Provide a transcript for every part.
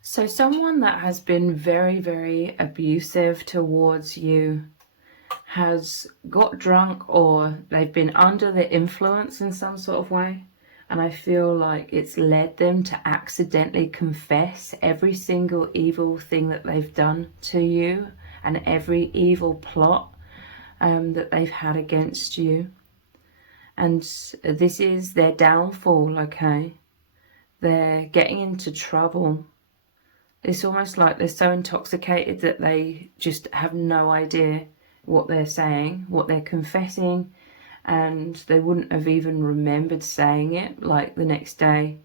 So someone that has been very, very abusive towards you has got drunk, or they've been under the influence in some sort of way. And I feel like it's led them to accidentally confess every single evil thing that they've done to you and every evil plot that they've had against you. And this is their downfall, okay? They're getting into trouble. It's almost like they're so intoxicated that they just have no idea what they're saying, what they're confessing, and they wouldn't have even remembered saying it like the next day.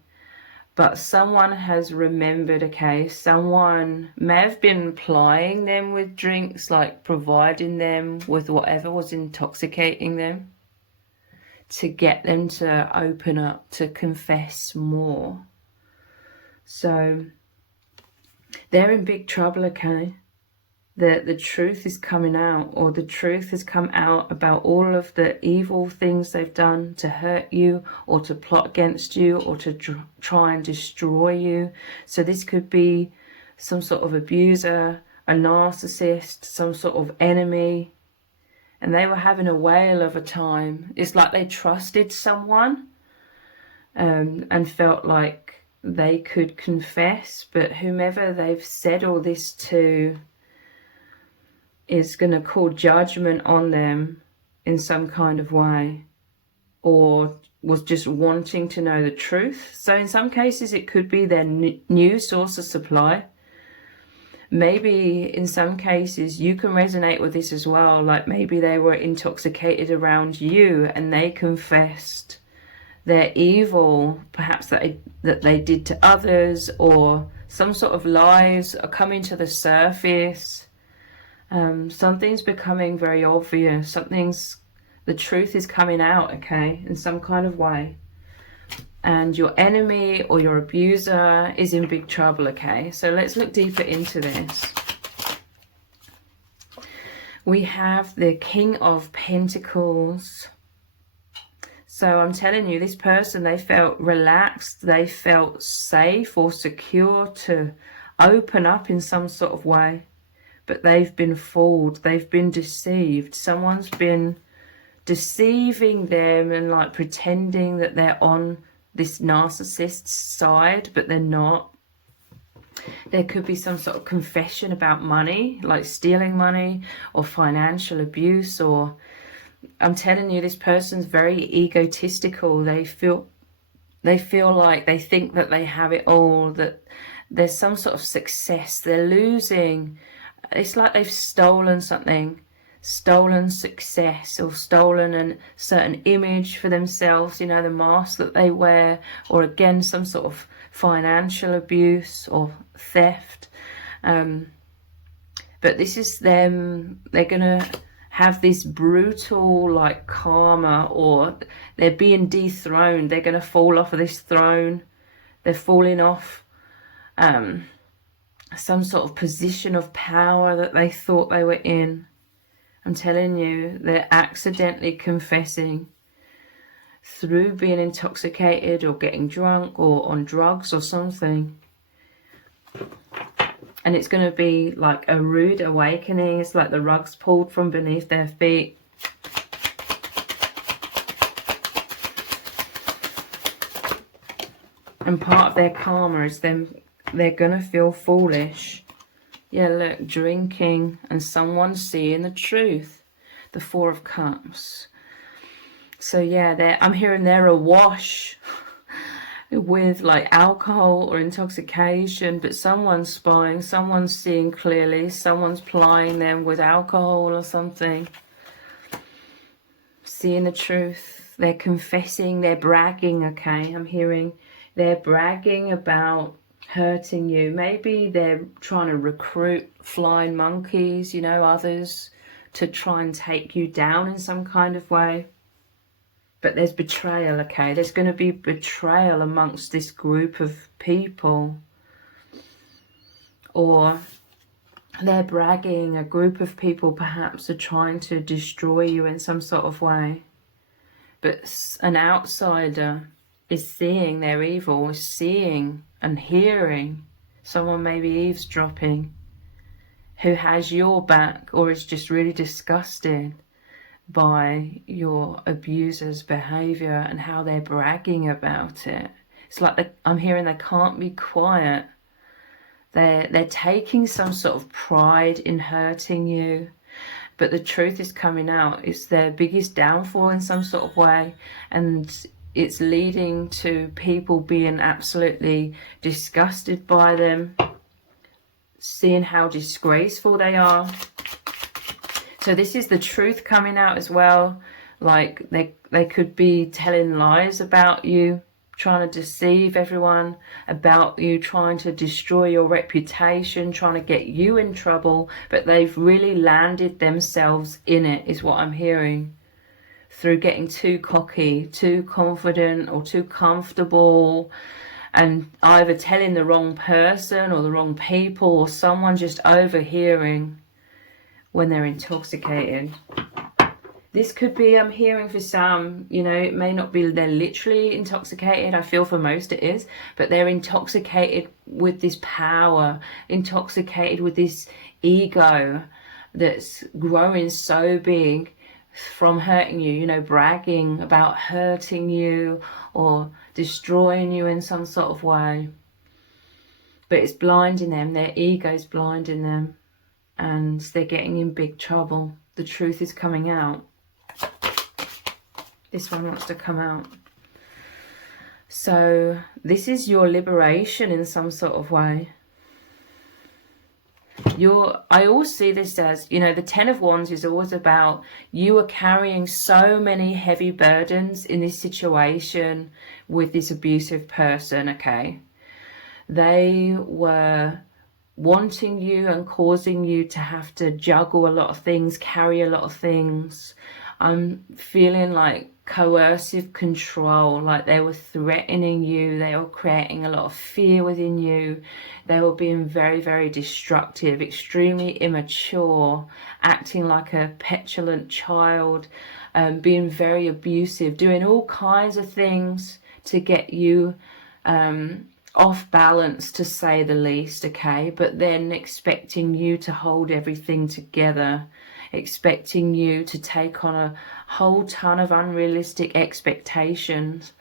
But someone has remembered, okay? Someone may have been plying them with drinks, like providing them with whatever was intoxicating them, to get them to open up, to confess more. So they're in big trouble, okay? The truth is coming out, or the truth has come out about all of the evil things they've done to hurt you, or to plot against you, or to try and destroy you. So this could be some sort of abuser, a narcissist, some sort of enemy. And they were having a whale of a time. It's like they trusted someone and felt like they could confess, but whomever they've said all this to is going to call judgment on them in some kind of way, or was just wanting to know the truth. So in some cases it could be their new source of supply. Maybe in some cases you can resonate with this as well, like maybe they were intoxicated around you and they confessed their evil, perhaps that they did to others, or some sort of lies are coming to the surface. Something's becoming very obvious. The truth is coming out, okay, in some kind of way. And your enemy or your abuser is in big trouble, okay? So let's look deeper into this. We have the King of Pentacles. So I'm telling you, this person, they felt relaxed, they felt safe or secure to open up in some sort of way. But they've been fooled, they've been deceived. Someone's been deceiving them and like pretending that they're on this narcissist's side, but they're not. There could be some sort of confession about money, like stealing money or financial abuse, or I'm telling you, this person's very egotistical. They feel like they think that they have it all, that there's some sort of success. They're losing. It's like they've stolen something, stolen success, or stolen a certain image for themselves, you know, the mask that they wear, or again, some sort of financial abuse or theft. But this is them. They're going to have this brutal like karma, or they're being dethroned. They're going to fall off of this throne. They're falling off some sort of position of power that they thought they were in. I'm telling you, they're accidentally confessing through being intoxicated or getting drunk or on drugs or something. And it's going to be like a rude awakening. It's like the rug's pulled from beneath their feet. And part of their karma is them, they're going to feel foolish. Yeah, look, drinking and someone seeing the truth. The Four of Cups. So yeah, I'm hearing they're awash with like alcohol or intoxication, but someone's spying, someone's seeing clearly, someone's plying them with alcohol or something. Seeing the truth. They're confessing, they're bragging, okay? I'm hearing they're bragging about hurting you. Maybe they're trying to recruit flying monkeys, you know, others, to try and take you down in some kind of way. But there's betrayal, okay? There's going to be betrayal amongst this group of people. Or they're bragging, a group of people perhaps are trying to destroy you in some sort of way. But an outsider is seeing their evil, is seeing and hearing someone maybe eavesdropping, who has your back or is just really disgusted by your abuser's behavior and how they're bragging about it. It's like I'm hearing they can't be quiet. They're taking some sort of pride in hurting you, but the truth is coming out. It's their biggest downfall in some sort of way, and it's leading to people being absolutely disgusted by them, seeing how disgraceful they are. So this is the truth coming out as well. Like they could be telling lies about you, trying to deceive everyone about you, trying to destroy your reputation, trying to get you in trouble, but they've really landed themselves in it, is what I'm hearing, through getting too cocky, too confident, or too comfortable, and either telling the wrong person or the wrong people, or someone just overhearing when they're intoxicated. This could be, I'm hearing for some, you know, it may not be they're literally intoxicated. I feel for most it is, but they're intoxicated with this power, intoxicated with this ego that's growing so big from hurting you, you know, bragging about hurting you or destroying you in some sort of way. But it's blinding them, their ego's blinding them, and they're getting in big trouble. The truth is coming out. This one wants to come out. So this is your liberation in some sort of way. I always see this as, you know, the Ten of Wands is always about you are carrying so many heavy burdens in this situation with this abusive person, okay? They were wanting you and causing you to have to juggle a lot of things, carry a lot of things. I'm feeling like coercive control, like they were threatening you, they were creating a lot of fear within you, they were being very, very destructive, extremely immature, acting like a petulant child, being very abusive, doing all kinds of things to get you off balance, to say the least, okay? But then expecting you to hold everything together, expecting you to take on a whole ton of unrealistic expectations,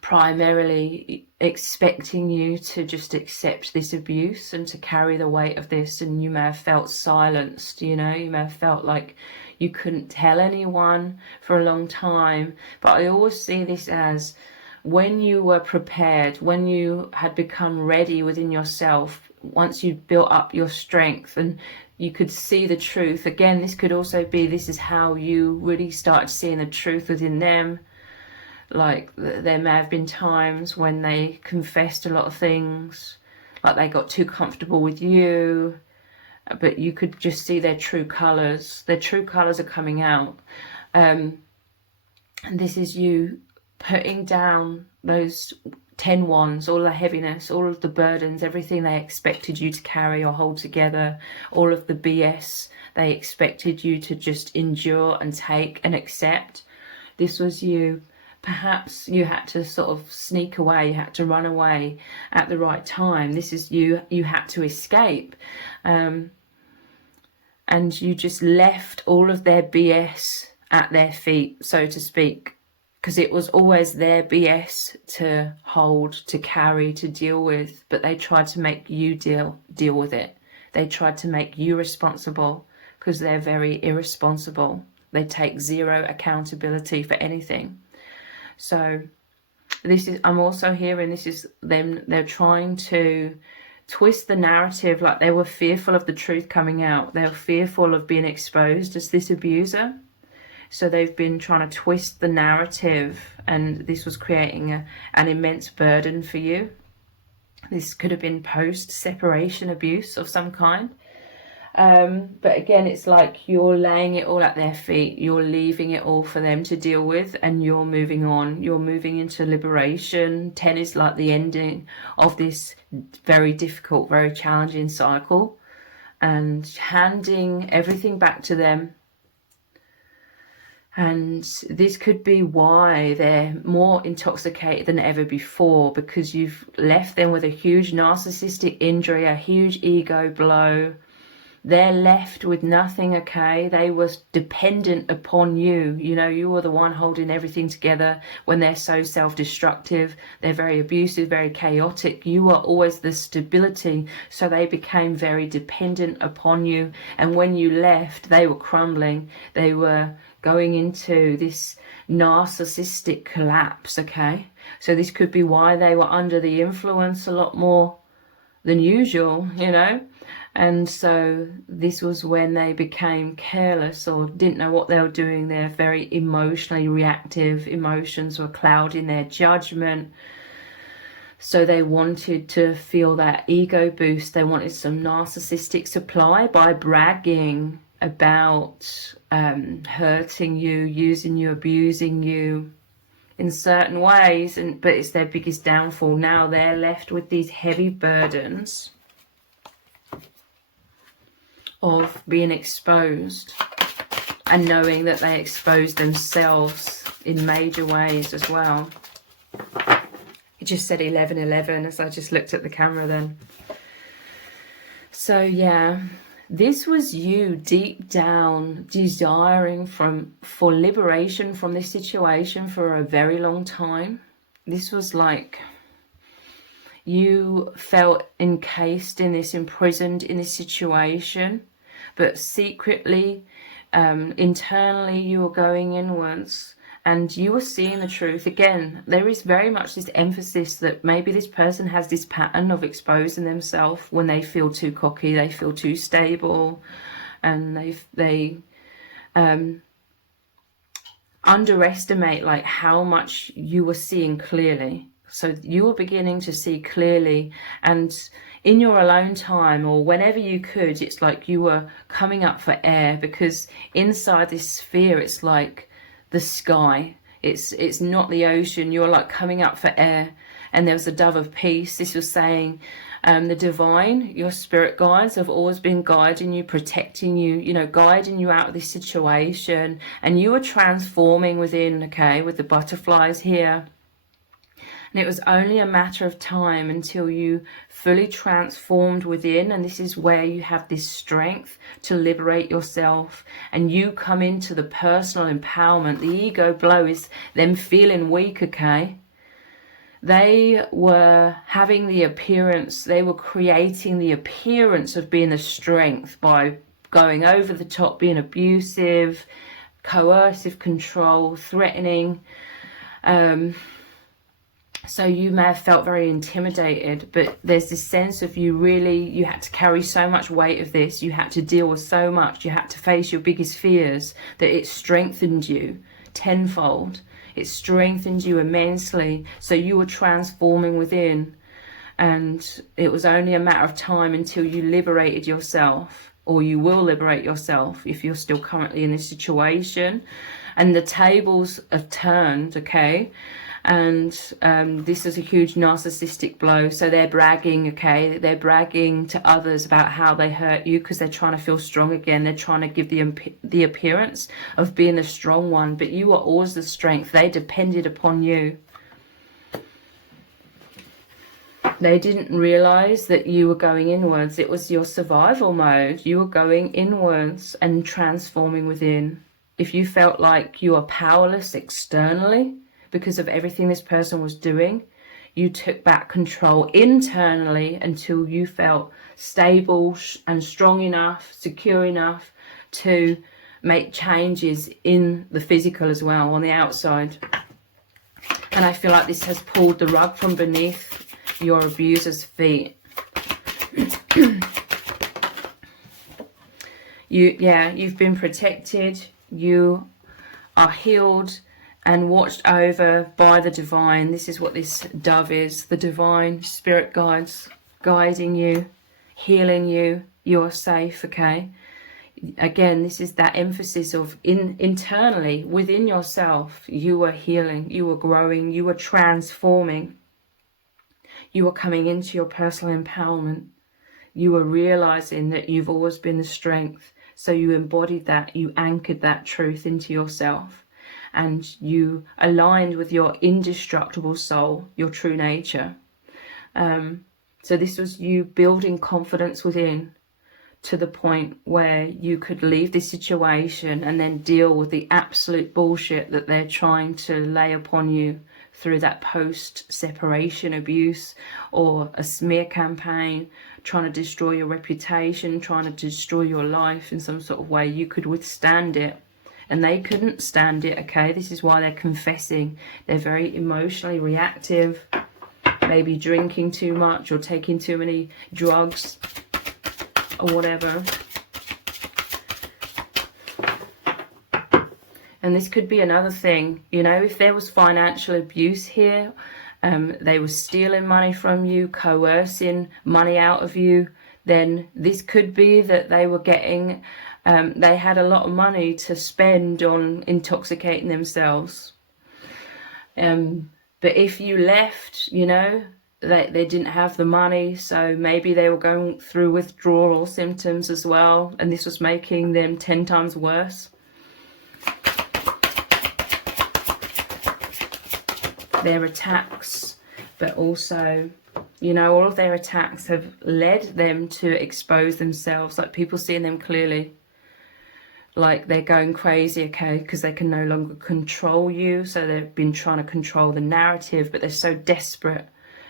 primarily expecting you to just accept this abuse and to carry the weight of this. And you may have felt silenced, you know, you may have felt like you couldn't tell anyone for a long time. But I always see this as when you were prepared, when you had become ready within yourself, once you built up your strength and you could see the truth. Again, this could also be, this is how you really started seeing the truth within them. Like there may have been times when they confessed a lot of things, like they got too comfortable with you, but you could just see their true colours. Their true colours are coming out. And this is you putting down those 10 wands, all the heaviness, all of the burdens, everything they expected you to carry or hold together, all of the BS they expected you to just endure and take and accept. This was you. Perhaps you had to sort of sneak away, you had to run away at the right time. This is you had to escape. And you just left all of their BS at their feet, so to speak. Because it was always their BS to hold, to carry, to deal with, but they tried to make you deal with it. They tried to make you responsible because they're very irresponsible. They take zero accountability for anything. So this is, I'm also hearing this is them, they're trying to twist the narrative, like they were fearful of the truth coming out. They were fearful of being exposed as this abuser. So they've been trying to twist the narrative, and this was creating an immense burden for you. This could have been post-separation abuse of some kind. But again, it's like you're laying it all at their feet. You're leaving it all for them to deal with, and you're moving on. You're moving into liberation. 10 is like the ending of this very difficult, very challenging cycle, and handing everything back to them. And this could be why they're more intoxicated than ever before, because you've left them with a huge narcissistic injury, a huge ego blow. They're left with nothing, okay? They were dependent upon you. You know, you were the one holding everything together when they're so self-destructive. They're very abusive, very chaotic. You were always the stability. So they became very dependent upon you. And when you left, they were crumbling. They were going into this narcissistic collapse, okay? So this could be why they were under the influence a lot more than usual, you know? And so this was when they became careless or didn't know what they were doing. They're very emotionally reactive. Emotions were clouding their judgment. So they wanted to feel that ego boost. They wanted some narcissistic supply by bragging about hurting you, using you, abusing you in certain ways. But it's their biggest downfall. Now they're left with these heavy burdens of being exposed and knowing that they exposed themselves in major ways as well. It just said 11:11 as I just looked at the camera then. So yeah, this was you deep down desiring for liberation from this situation for a very long time. This was like you felt encased in this, imprisoned in this situation, but secretly, internally, you were going inwards and you were seeing the truth. Again, there is very much this emphasis that maybe this person has this pattern of exposing themselves when they feel too cocky, they feel too stable, and they underestimate like how much you were seeing clearly. So you were beginning to see clearly, and in your alone time or whenever you could, it's like you were coming up for air, because inside this sphere, it's like the sky. It's not the ocean. You're like coming up for air. And there was a dove of peace. This was saying the divine, your spirit guides have always been guiding you, protecting you, you know, guiding you out of this situation. And you were transforming within, okay, with the butterflies here. And it was only a matter of time until you fully transformed within. And this is where you have this strength to liberate yourself. And you come into the personal empowerment. The ego blow is them feeling weak, okay? They were having the appearance, they were creating the appearance of being the strength by going over the top, being abusive, coercive control, threatening. So you may have felt very intimidated, but there's this sense of you had to carry so much weight of this. You had to deal with so much. You had to face your biggest fears, that it strengthened you tenfold. It strengthened you immensely. So you were transforming within. And it was only a matter of time until you liberated yourself, or you will liberate yourself if you're still currently in this situation. And the tables have turned, okay? And this is a huge narcissistic blow. So they're bragging, okay? They're bragging to others about how they hurt you because they're trying to feel strong again. They're trying to give the appearance of being the strong one. But you are always the strength. They depended upon you. They didn't realize that you were going inwards. It was your survival mode. You were going inwards and transforming within. If you felt like you were powerless externally, because of everything this person was doing, you took back control internally until you felt stable and strong enough, secure enough to make changes in the physical as well, on the outside. And I feel like this has pulled the rug from beneath your abuser's feet. You've been protected. You are healed and watched over by the divine. This is what this dove is. The divine spirit guides, guiding you, healing you. You're safe, okay? Again, this is that emphasis of internally, within yourself, you were healing, you were growing, you were transforming. You were coming into your personal empowerment. You were realizing that you've always been the strength. So you embodied that, you anchored that truth into yourself. and you aligned with your indestructible soul, your true nature. So this was you building confidence within, to the point where you could leave this situation and then deal with the absolute bullshit that they're trying to lay upon you through that post-separation abuse or a smear campaign, trying to destroy your reputation, trying to destroy your life in some sort of way. You could withstand it, and they couldn't stand it, okay? This is why they're confessing. They're very emotionally reactive, maybe drinking too much or taking too many drugs or whatever. And this could be another thing, you know, if there was financial abuse here, they were stealing money from you, coercing money out of you, then this could be that they were getting, they had a lot of money to spend on intoxicating themselves. But if you left, you know, they didn't have the money, so maybe they were going through withdrawal symptoms as well, and this was making them 10 times worse. Their attacks, but also, you know, all of their attacks have led them to expose themselves, like people seeing them clearly, like they're going crazy, okay, because they can no longer control you. So they've been trying to control the narrative, but they're so desperate.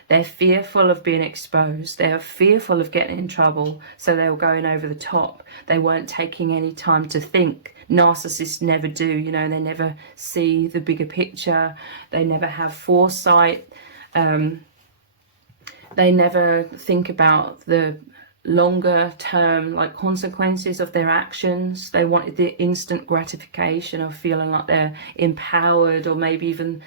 They're fearful of being exposed. They're fearful of getting in trouble. So they were going over the top. They weren't taking any time to think. Narcissists never do, you know, they never see the bigger picture. They never have foresight. They never think about the longer term, like, consequences of their actions. They wanted the instant gratification of feeling like they're empowered, or maybe even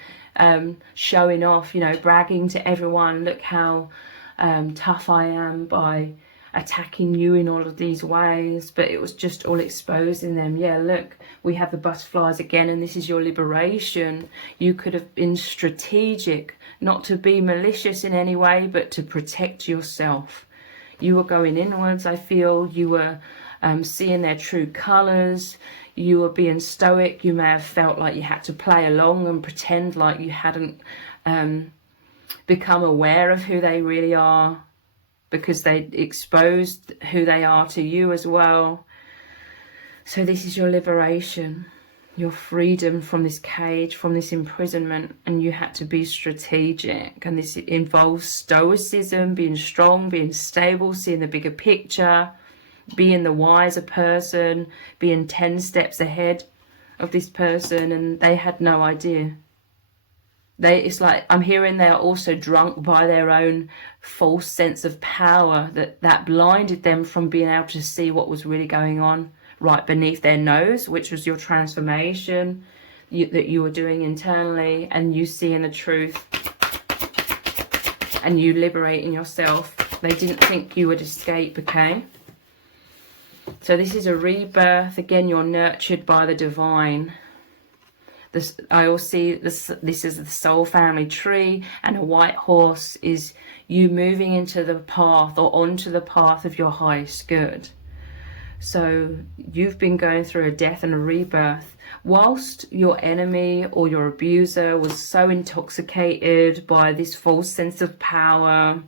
showing off, you know, bragging to everyone, look how tough I am by attacking you in all of these ways. But it was just all exposing them. Yeah, look, we have the butterflies again, and this is your liberation. You could have been strategic, not to be malicious in any way, but to protect yourself. You were going inwards, I feel. You were seeing their true colours. You were being stoic. You may have felt like you had to play along and pretend like you hadn't become aware of who they really are, because they exposed who they are to you as well. So this is your liberation, your freedom from this cage, from this imprisonment, and you had to be strategic. And this involves stoicism, being strong, being stable, seeing the bigger picture, being the wiser person, being 10 steps ahead of this person. And they had no idea. It's like, I'm hearing they're also drunk by their own false sense of power that blinded them from being able to see what was really going on right beneath their nose, which was your transformation that you were doing internally, and you seeing the truth and you liberating yourself. They didn't think you would escape, okay? So this is a rebirth. Again, you're nurtured by the divine. I also see this is the soul family tree, and a white horse is you moving into the path, or onto the path of your highest good. So you've been going through a death and a rebirth, whilst your enemy or your abuser was so intoxicated by this false sense of power.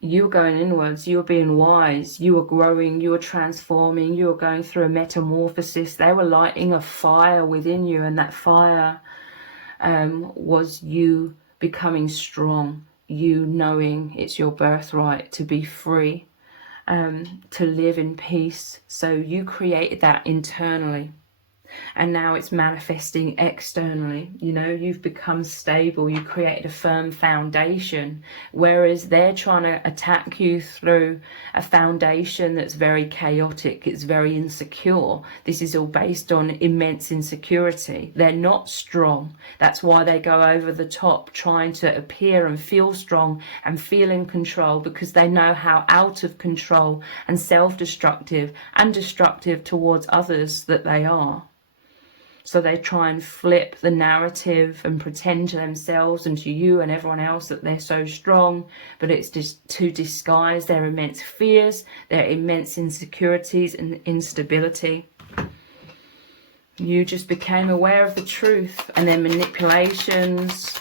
You were going inwards, you were being wise, you were growing, you were transforming, you were going through a metamorphosis. They were lighting a fire within you, and that fire was you becoming strong, you knowing it's your birthright to be free, to live in peace. So you created that internally. And now it's manifesting externally. You know, you've become stable. You created a firm foundation, whereas they're trying to attack you through a foundation that's very chaotic. It's very insecure. This is all based on immense insecurity. They're not strong. That's why they go over the top, trying to appear and feel strong and feel in control, because they know how out of control and self-destructive and destructive towards others that they are. So they try and flip the narrative and pretend to themselves and to you and everyone else that they're so strong, but it's just to disguise their immense fears, their immense insecurities and instability. You just became aware of the truth and their manipulations,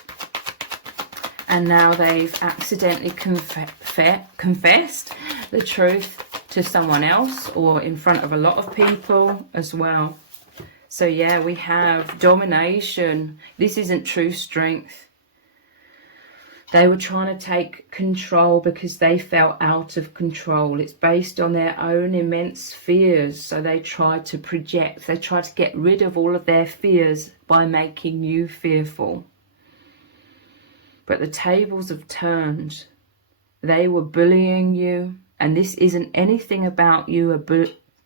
and now they've accidentally confessed the truth to someone else or in front of a lot of people as well. So yeah, we have domination. This isn't true strength. They were trying to take control because they felt out of control. It's based on their own immense fears. So they tried to project. They tried to get rid of all of their fears by making you fearful. But the tables have turned. They were bullying you. And this isn't anything about you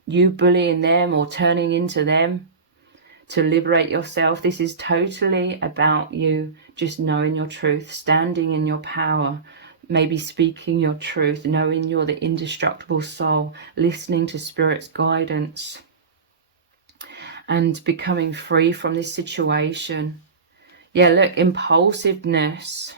bullying them or turning into them to liberate yourself. This is totally about you just knowing your truth, standing in your power, maybe speaking your truth, knowing you're the indestructible soul, listening to Spirit's guidance, and becoming free from this situation. Yeah, look, impulsiveness.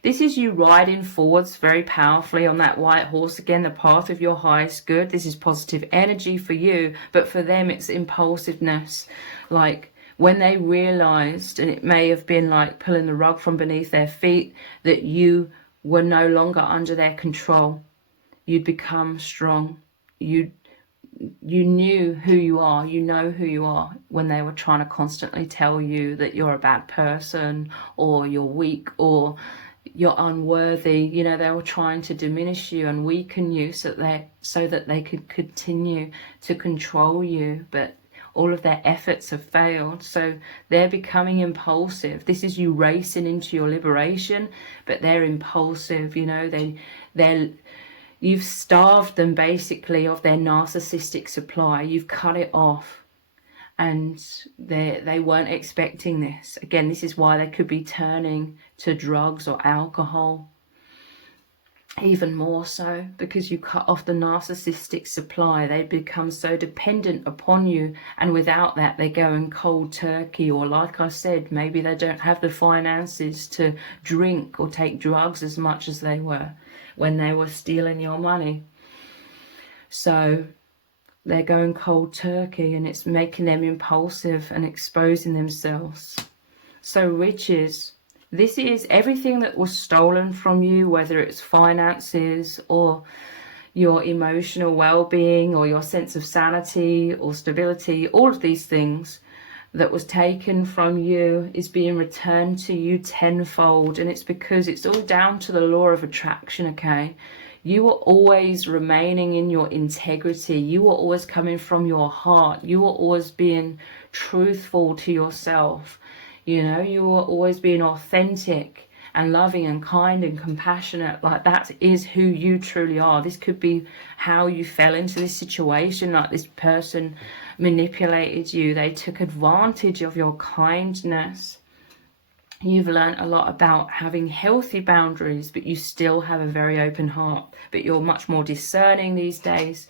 This is you riding forwards very powerfully on that white horse. Again, the path of your highest good. This is positive energy for you, but for them it's impulsiveness. Like when they realized, and it may have been like pulling the rug from beneath their feet, that you were no longer under their control. You'd become strong. You knew who you are. You know who you are, when they were trying to constantly tell you that you're a bad person or you're weak or you're unworthy. You know, they were trying to diminish you and weaken you so that they could continue to control you. But all of their efforts have failed. So they're becoming impulsive. This is you racing into your liberation, but they're impulsive. You know, you've starved them basically of their narcissistic supply. You've cut it off. And they weren't expecting this. Again, this is why they could be turning to drugs or alcohol. Even more so, because you cut off the narcissistic supply. They become so dependent upon you. And without that, they go in cold turkey. Or like I said, maybe they don't have the finances to drink or take drugs as much as they were when they were stealing your money. So they're going cold turkey, and it's making them impulsive and exposing themselves. So riches, this is everything that was stolen from you, whether it's finances or your emotional well-being or your sense of sanity or stability. All of these things that was taken from you is being returned to you tenfold. And it's because it's all down to the law of attraction, okay? You are always remaining in your integrity. You are always coming from your heart. You are always being truthful to yourself. You know, you are always being authentic and loving and kind and compassionate. Like, that is who you truly are. This could be how you fell into this situation. Like, this person manipulated you. They took advantage of your kindness. You've learned a lot about having healthy boundaries, but you still have a very open heart. But you're much more discerning these days.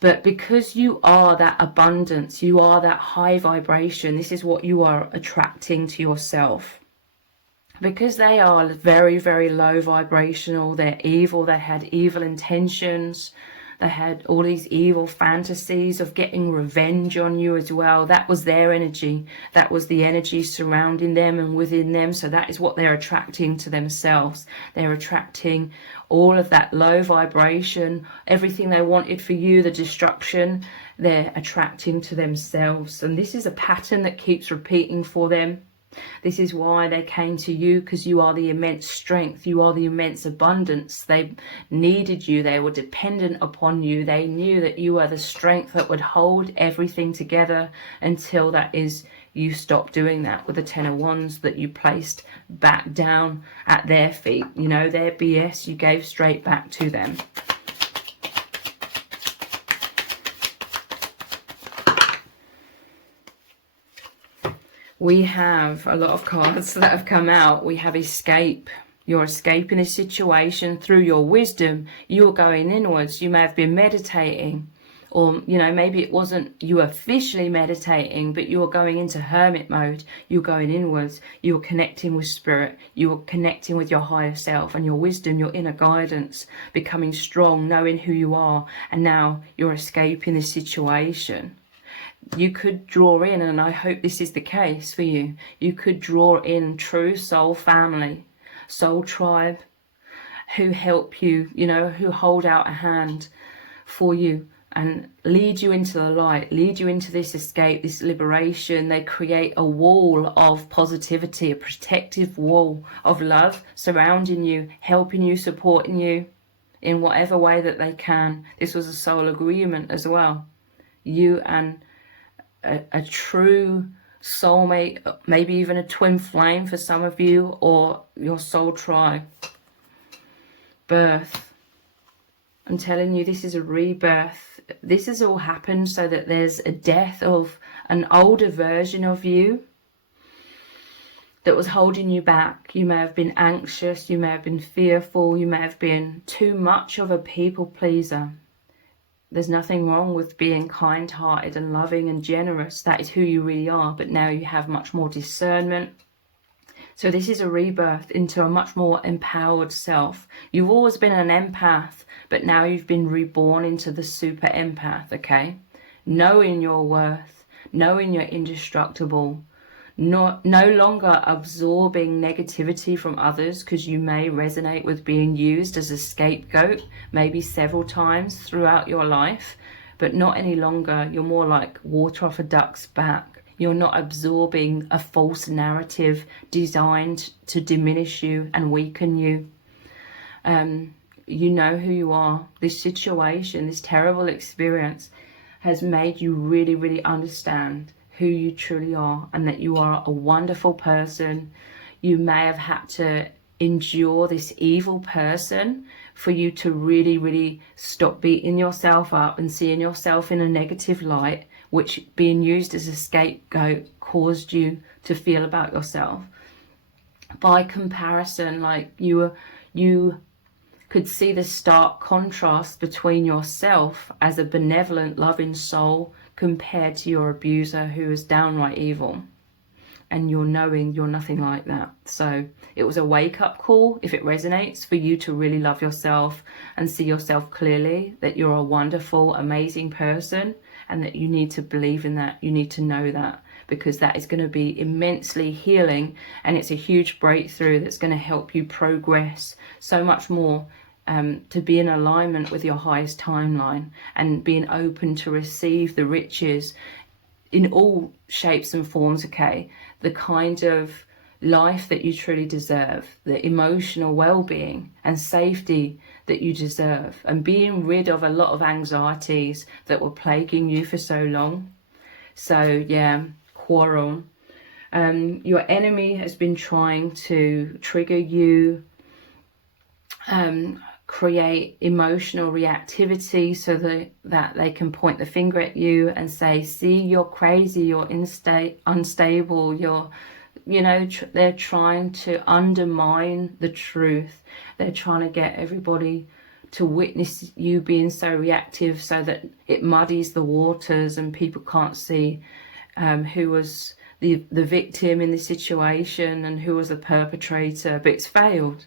But because you are that abundance, you are that high vibration, this is what you are attracting to yourself. Because they are very, very low vibrational, they're evil, they had evil intentions, they had all these evil fantasies of getting revenge on you as well. That was their energy. That was the energy surrounding them and within them. So that is what they're attracting to themselves. They're attracting all of that low vibration, everything they wanted for you, the destruction, they're attracting to themselves. And this is a pattern that keeps repeating for them. This is why they came to you, because you are the immense strength. You are the immense abundance. They needed you. They were dependent upon you. They knew that you are the strength that would hold everything together until that is you stop doing that with the Ten of Wands that you placed back down at their feet. You know, their BS you gave straight back to them. We have a lot of cards that have come out. We have escape. You're escaping a situation through your wisdom. You're going inwards. You may have been meditating, or, you know, maybe it wasn't you officially meditating, but you're going into hermit mode. You're going inwards. You're connecting with spirit. You're connecting with your higher self and your wisdom, your inner guidance, becoming strong, knowing who you are. And now you're escaping the situation. You could draw in, and I hope this is the case for you, you could draw in true soul family, soul tribe, who help you, you know, who hold out a hand for you and lead you into the light, lead you into this escape, this liberation. They create a wall of positivity, a protective wall of love surrounding you, helping you, supporting you in whatever way that they can. This was a soul agreement as well. You and a true soulmate, maybe even a twin flame for some of you, or your soul tribe. Birth. I'm telling you, this is a rebirth. This has all happened so that there's a death of an older version of you that was holding you back. You may have been anxious, you may have been fearful, you may have been too much of a people pleaser. There's nothing wrong with being kind-hearted and loving and generous. That is who you really are, but now you have much more discernment. So this is a rebirth into a much more empowered self. You've always been an empath, but now you've been reborn into the super empath, okay? Knowing your worth, knowing you're indestructible, no longer absorbing negativity from others, because you may resonate with being used as a scapegoat, maybe several times throughout your life, but not any longer. You're more like water off a duck's back. You're not absorbing a false narrative designed to diminish you and weaken you. You know who you are. This situation, this terrible experience has made you really, really understand who you truly are, and that you are a wonderful person. You may have had to endure this evil person for you to really, really stop beating yourself up and seeing yourself in a negative light, which being used as a scapegoat caused you to feel about yourself. By comparison, like you could see the stark contrast between yourself as a benevolent, loving soul compared to your abuser who is downright evil. And you're knowing you're nothing like that. So it was a wake-up call, if it resonates, for you to really love yourself and see yourself clearly, that you're a wonderful, amazing person, and that you need to believe in that. You need to know that, because that is going to be immensely healing, and it's a huge breakthrough that's going to help you progress so much more, to be in alignment with your highest timeline and being open to receive the riches in all shapes and forms, okay? The kind of life that you truly deserve, the emotional well-being and safety that you deserve, and being rid of a lot of anxieties that were plaguing you for so long. So yeah, quarrel. Your enemy has been trying to trigger you, create emotional reactivity so that they can point the finger at you and say, see, you're crazy, you're unstable, they're trying to undermine the truth. They're trying to get everybody to witness you being so reactive so that it muddies the waters and people can't see who was the victim in the situation and who was the perpetrator. But it's failed.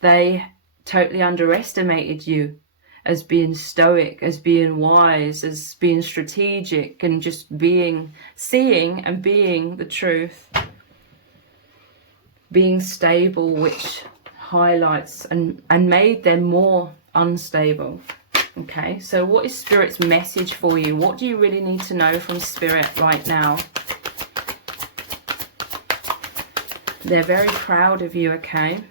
They totally underestimated you as being stoic, as being wise, as being strategic, and just seeing and being the truth, being stable, which highlights and made them more unstable. Okay, so what is Spirit's message for you? What do you really need to know from Spirit right now? They're very proud of you, okay?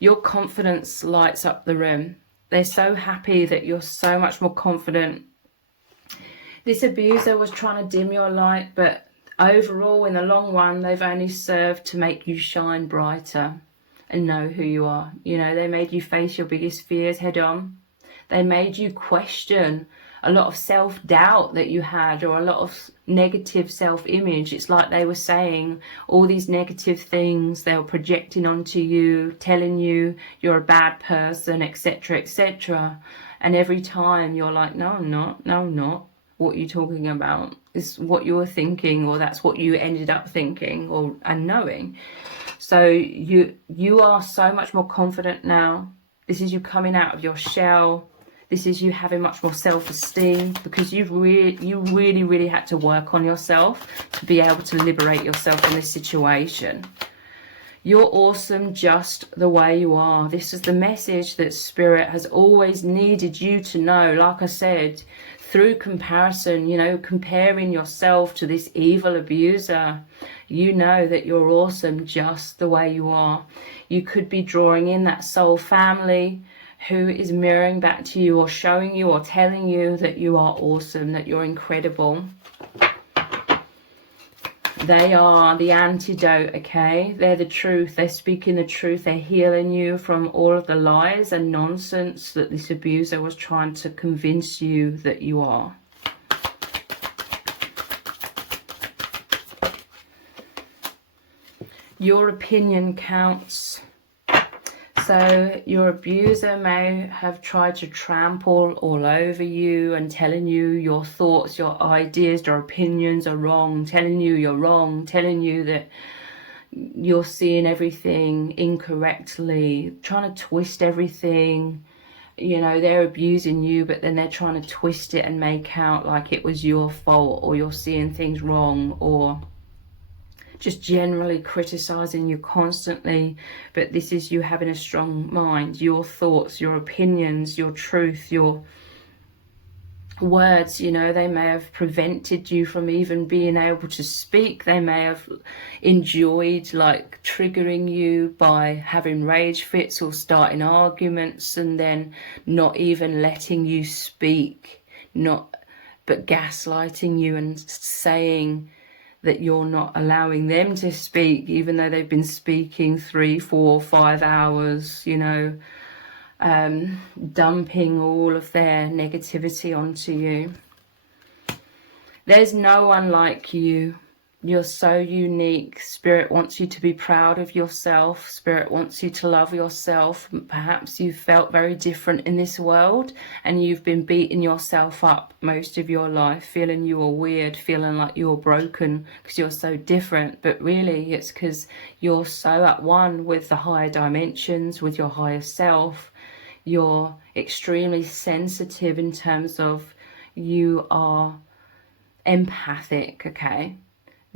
Your confidence lights up the room. They're so happy that you're so much more confident. This abuser was trying to dim your light, but overall, in the long run, they've only served to make you shine brighter and know who you are. You know, they made you face your biggest fears head on. They made you question a lot of self-doubt that you had, or a lot of negative self-image. It's like they were saying all these negative things, they were projecting onto you, telling you you're a bad person, etc., etc. And every time you're like, no, I'm not, no, I'm not. What are you talking about? It's what you were thinking, or that's what you ended up thinking and knowing. So you are so much more confident now. This is you coming out of your shell. This is you having much more self-esteem, because you really had to work on yourself to be able to liberate yourself from this situation. You're awesome just the way you are. This is the message that Spirit has always needed you to know. Like I said, through comparison, you know, comparing yourself to this evil abuser, you know that you're awesome just the way you are. You could be drawing in that soul family who is mirroring back to you, or showing you or telling you that you are awesome, that you're incredible. They are the antidote, okay? They're the truth. They're speaking the truth. They're healing you from all of the lies and nonsense that this abuser was trying to convince you that you are. Your opinion counts. So your abuser may have tried to trample all over you and telling you your thoughts, your ideas, your opinions are wrong, telling you you're wrong, telling you that you're seeing everything incorrectly, trying to twist everything. You know, they're abusing you, but then they're trying to twist it and make out like it was your fault, or you're seeing things wrong, or just generally criticizing you constantly. But this is you having a strong mind. Your thoughts, your opinions, your truth, your words, you know, they may have prevented you from even being able to speak. They may have enjoyed like triggering you by having rage fits or starting arguments and then not even letting you speak, but gaslighting you and saying that you're not allowing them to speak, even though they've been speaking 3, 4, 5 hours, you know, dumping all of their negativity onto you. There's no one like you. You're so unique. Spirit wants you to be proud of yourself. Spirit wants you to love yourself. Perhaps you've felt very different in this world and you've been beating yourself up most of your life, feeling you were weird, feeling like you're broken because you're so different. But really it's because you're so at one with the higher dimensions, with your higher self. You're extremely sensitive in terms of you are empathic, okay?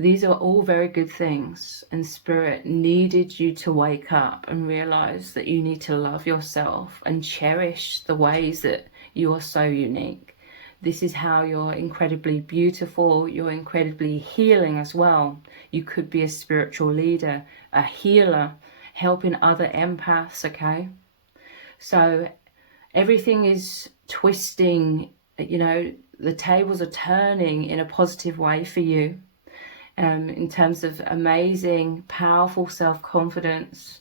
These are all very good things, and Spirit needed you to wake up and realize that you need to love yourself and cherish the ways that you are so unique. This is how you're incredibly beautiful. You're incredibly healing as well. You could be a spiritual leader, a healer, helping other empaths, okay? So everything is twisting, you know, the tables are turning in a positive way for you. In terms of amazing, powerful self-confidence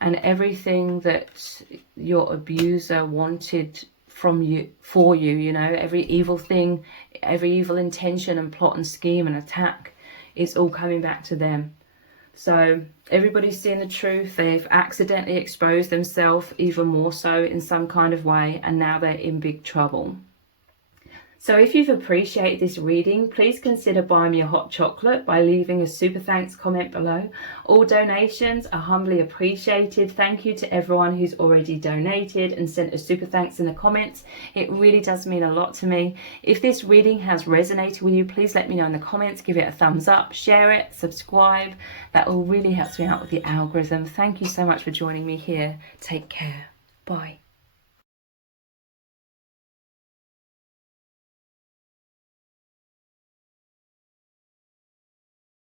and everything that your abuser wanted from you, for you, you know, every evil thing, every evil intention and plot and scheme and attack, it's all coming back to them. So everybody's seeing the truth. They've accidentally exposed themselves even more so in some kind of way, and now they're in big trouble. So if you've appreciated this reading, please consider buying me a hot chocolate by leaving a super thanks comment below. All donations are humbly appreciated. Thank you to everyone who's already donated and sent a super thanks in the comments. It really does mean a lot to me. If this reading has resonated with you, please let me know in the comments. Give it a thumbs up, share it, subscribe. That all really helps me out with the algorithm. Thank you so much for joining me here. Take care. Bye.